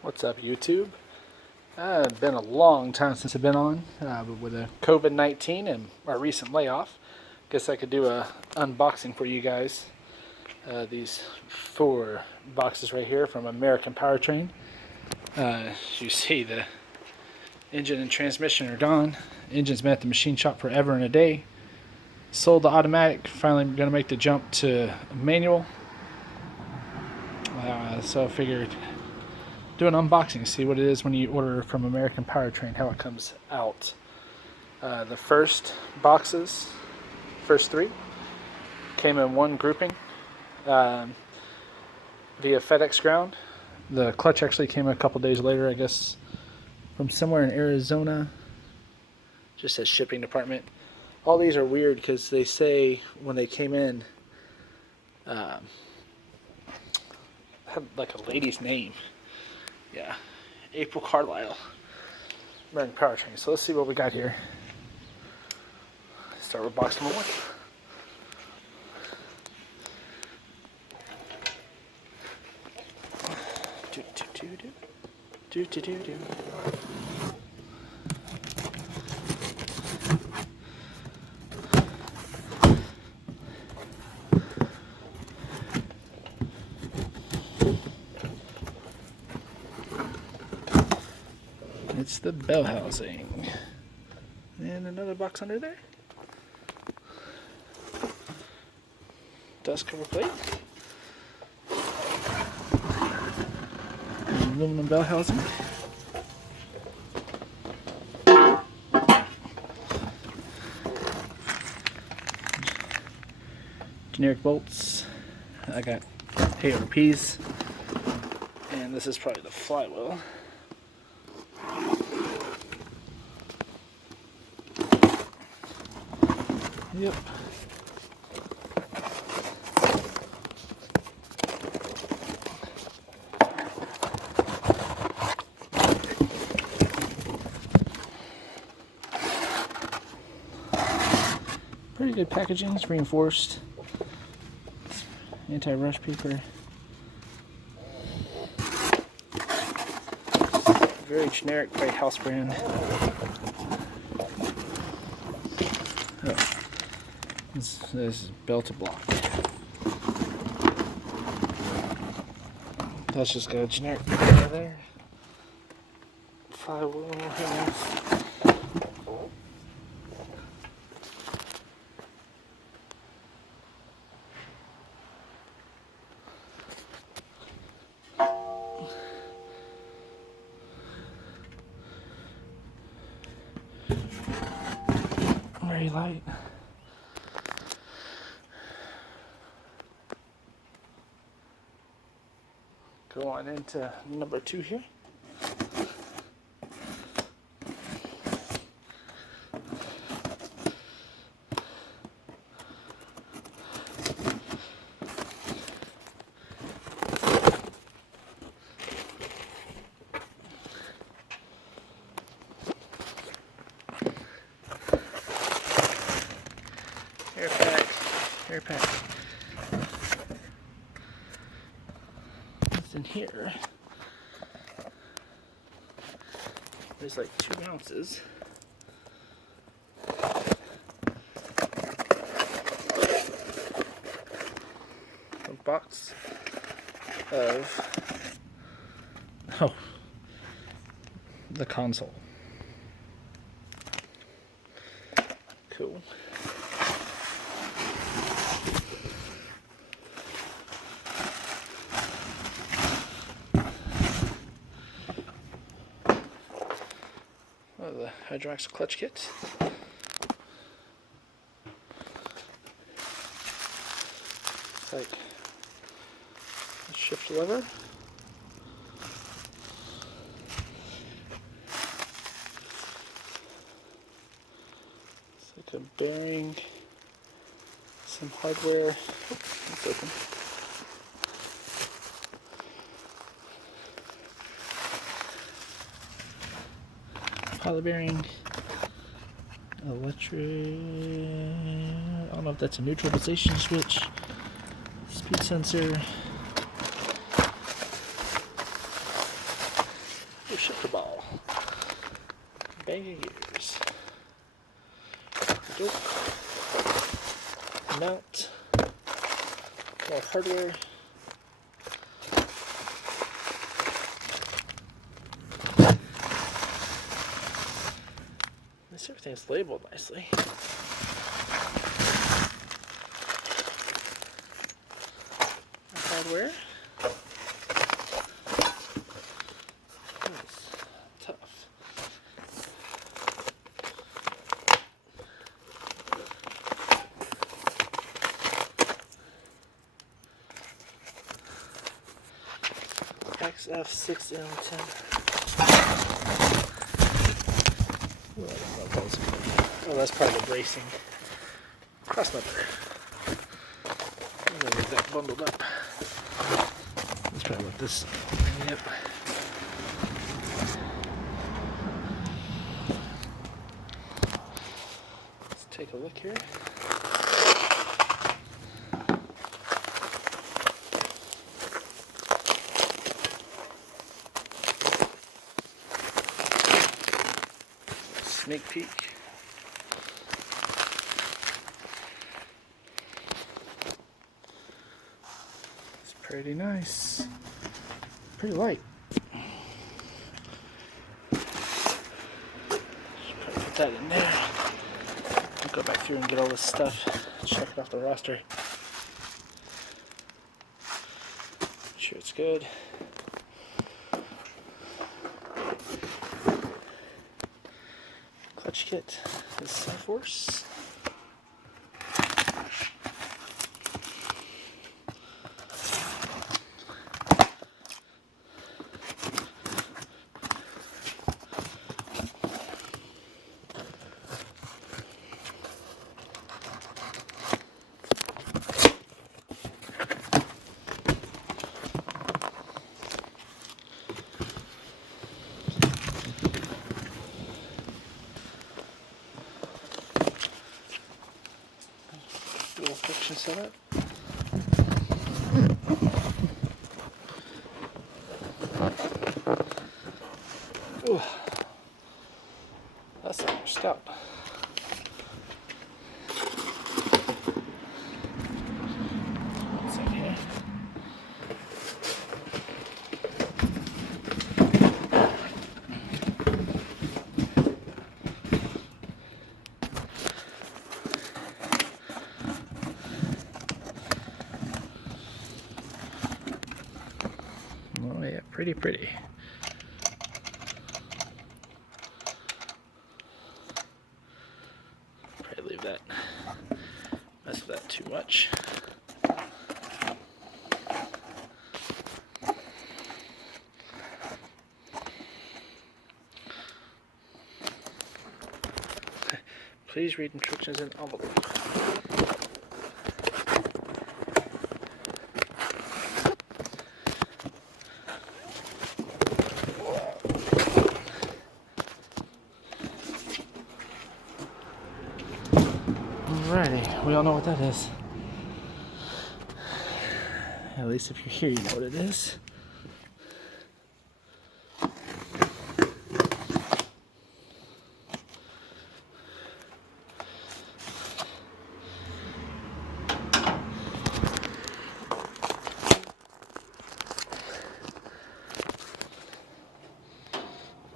What's up, YouTube? It's been a long time since I've been on, but with a COVID-19 and my recent layoff, guess I could do a unboxing for you guys. These 4 boxes right here from American Powertrain. As you see, the engine and transmission are gone. Engine's been at the machine shop forever and a day. Sold the automatic, finally going to make the jump to manual. So I figured do an unboxing, see what it is when you order from American Powertrain, how it comes out. The first 3, came in one grouping via FedEx ground. The clutch actually came a couple days later, I guess, from somewhere in Arizona. Just says shipping department. All these are weird because they say when they came in, had like a lady's name. Yeah, April Carlisle, American Powertrain. So let's see what we got here. Start with box number 1. It's the bell housing. And another box under there. Dust cover plate. Aluminum bell housing. Generic bolts. I got AOPs. And this is probably the flywheel. Yep. Pretty good packaging. It's reinforced. Anti-rush paper. Very generic, great house brand. Oh. This is belted block. That's just got a generic right there. Flywheel here. Very light. Go on into number 2 here. Air pack. What's in here? There's like 2 ounces. A box of the console. Cool. The hydraulics clutch kit. It's like a shift lever. It's like a bearing, some hardware. It's open. Pilot bearing, electric, I don't know if that's a neutral position switch, speed sensor, shifter ball. Bang of gears. Mount. More hardware. This everything's labeled nicely. Hardware. That's tough. XF6M10. Oh, that's part of the bracing. Cross member. I'm gonna leave that bundled up. That's probably what this. Yep. Let's take a look here. Sneak peek. It's pretty nice. Pretty light. Should probably put that in there. I'll go back through and get all this stuff. Check it off the roster. Make sure it's good. Clutch kit is Force. Dual friction setup. Ooh, that's a stout. What's in here? Oh yeah, pretty. Probably leave that, mess with that too much. Please read instructions in envelope. Alrighty, we all know what that is. At least if you're here, you know what it is.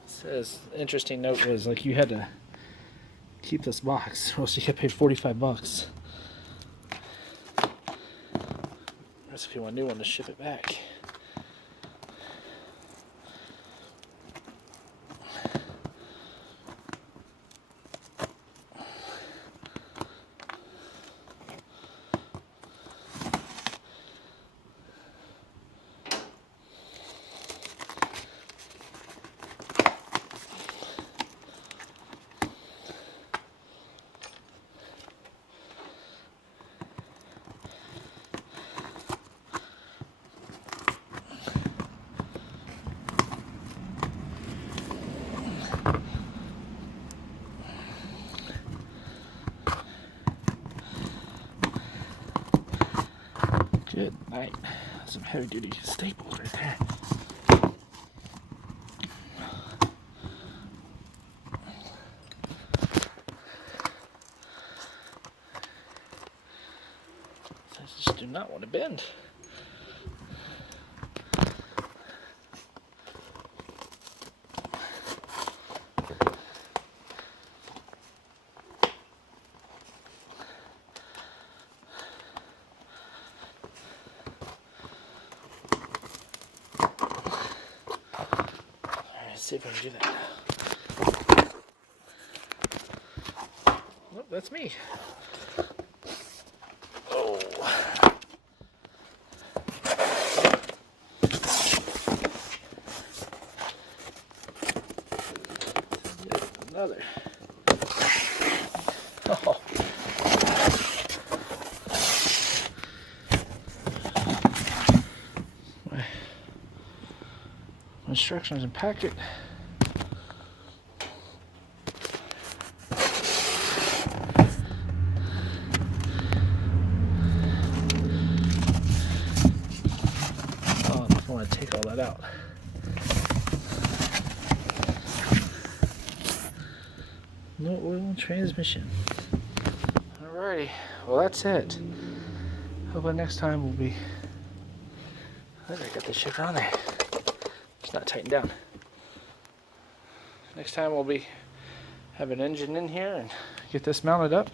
Says, interesting note was like you had to keep this box, or else you get paid $45. That's if you want a new one to ship it back. Good night. Some heavy duty staples right there. not want to bend. Let's see if I can do that. Nope, that's me. Oh. Another. Oh. My instructions and packet. Oh, I want to take all that out. No oil transmission. Alrighty, well that's it. Hopefully next time we'll be. I got this shifter on there. It's not tightened down. Next time we'll be have an engine in here and get this mounted up.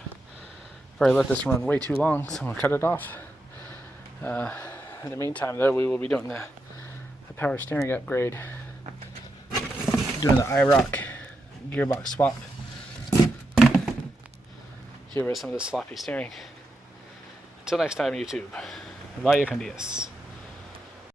Probably let this run way too long, so I'm gonna cut it off. In the meantime, though, we will be doing the power steering upgrade, doing the IROC gearbox swap. Get rid of some of the sloppy steering. Until next time, YouTube. Vaya con Dios.